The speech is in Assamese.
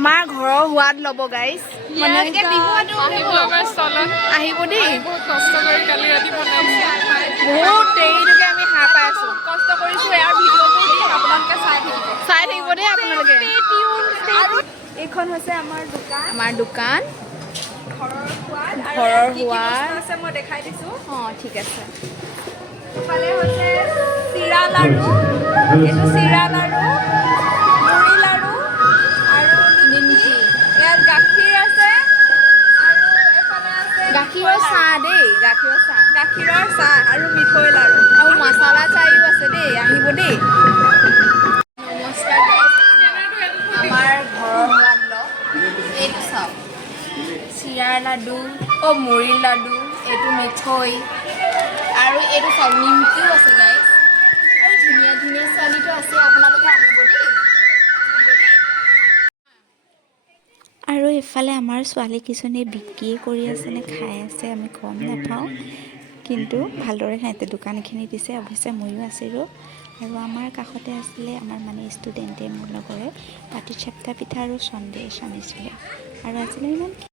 আমাৰ ঘৰৰ সোৱাদ ল'ব গাইছ মানে আহিব দেই বহুত কষ্ট কৰি কালি ৰাতি বনাইছে বহুত দেৰিলৈকে আমি সাৰ পাই আছো কষ্ট কৰিছোঁ ইয়াৰ ভিডিঅ'বোৰ দিম আপোনালোকে চাই থাকিব দেই আপোনালোকে আৰু এইখন হৈছে আমাৰ দোকান ঘৰৰ কি সোৱাদ আছে মই দেখাই দিছোঁ ঠিক আছে ইফালে হৈছে চিৰা লাড়ু এইটো চিৰা লাড়ু মুড়ি লাড়ু আৰু নিমকি ইয়াত গাখীৰ আছে আৰু এফালে আছে গাখীৰৰ চাহ দেই গাখীৰৰ চাহ আৰু মিঠৈ লাড়ু আৰু মছলা চাইও আছে দেই আহিব দেই নমস্কাৰ গাইছ আমাৰ ঘৰৰ সোৱাদ লওক এইটো চাওক চিৰাৰ লাডু মুড়িৰ লাডু এইটো মিঠৈ আৰু এইটো চাওক নিমকিও আছে গাইছ আৰু ধুনীয়া ধুনীয়া ছোৱালীটো আছে আপোনালোকে আহিব দেই আৰু ইফালে আমাৰ ছোৱালীকেইজনীয়ে বিক্ৰীয়ে কৰি আছে নে খাই আছে আমি গম নাপাওঁ কিন্তু ভালদৰে খাইছে দোকানখিনি দিছে অৱশ্যে ময়ো আছিলোঁ আৰু আমাৰ কাষতে আছিলে আমাৰ মানে ষ্টুডেণ্টে মোৰ লগৰে পাটি চেপটা পিঠা আৰু সন্দেশ আনিছিলে আৰু আছিলে ইমান